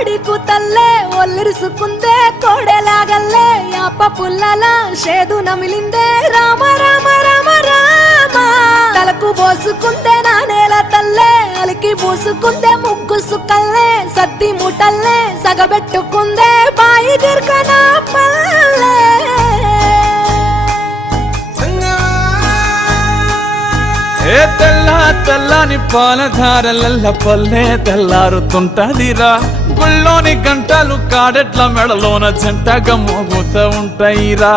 కోడి కూతల్లే ఒల్లిరుసుకుందే కోడెలాగల్లే యాప పుల్లల షేదు నమిలిందే రామ రామ రామ రామ తలకు పోసుకుందే నా నేల తల్లే అలికి పూసుకుందే ముగ్గు సుక్కల్లే సద్ది ముటల్లే సగబెట్టుకుందే బాయి గిర్కన పల్లె ఏ తెల్లని పాలధారలల్ల పల్లె తెల్లారుతుంటదిరా గుళ్ళోని గంటలు కాడెట్ల మెడలోన జంటగా మోగుతూ ఉంటాయిరా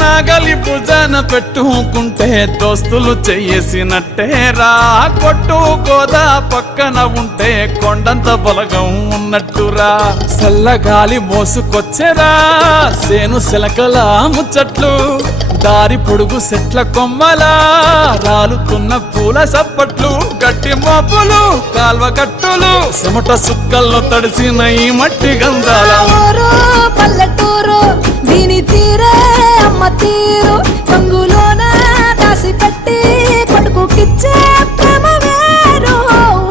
నాగలి భుజాన పెట్టుకుంటే దోస్తులు చెయ్యేసినట్టేరా కొట్టు గోదా పక్కన ఉంటే కొండంత బలగం ఉన్నట్టురా చల్లగాలి మోసుకొచ్చెరా సేను శిలకల ముచ్చట్లు దారి పొడుగు చెట్ల కొమ్మలా రాలుతున్న పూల సప్పట్లు గట్టి మోపులు కాల్వ కట్టులు చెమట సుక్కల్లో తడిసిన ఈ మట్టి గంధాల పల్లెటూరు దీని తీరే అమ్మ తీరు కంగులోన దాసి పెట్టి కొడుకుకిచ్చే ప్రేమ వేరు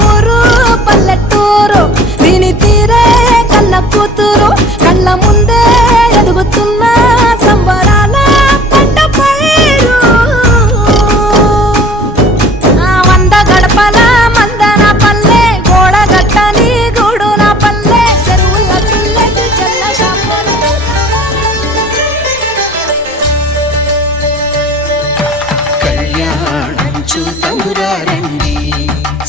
ఊరు పల్లెటూరు దీని తీరే కన్న కూతురు కళ్ళ ముందే ఎదుగుతున్న సంబరాల పంట పైరు వంద గడపల మందన పల్లె గోడ గట్టని గూడు నా పల్లె చెరువుల పిల్లటి చెల్ల కళ్యాణం చూతమురా రండి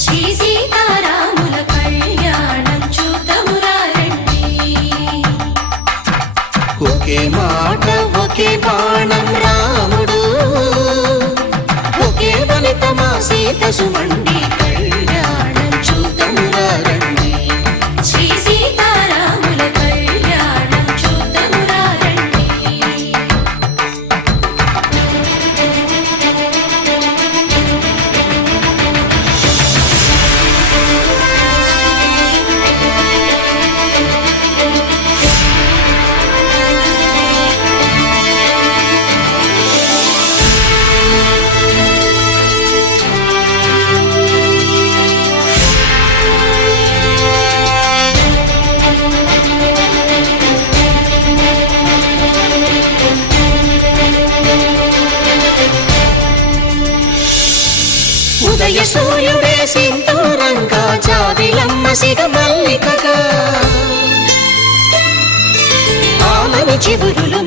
శ్రీ సీతారాముల కళ్యాణం చూతమురా రండి ఒకే మాట ఒకే బాణం రాముడు ఒకే వనితమా సీత సుమండి కళ్యాణం చూతమురా రండి శ్రీ సీతారాముల కళ్యాణం చూతమురా రండి ఉదయ సూర్యుడే సింధూరంగా జాబిలమ్మ సిగ మల్లికగా ఆమని చిగురులు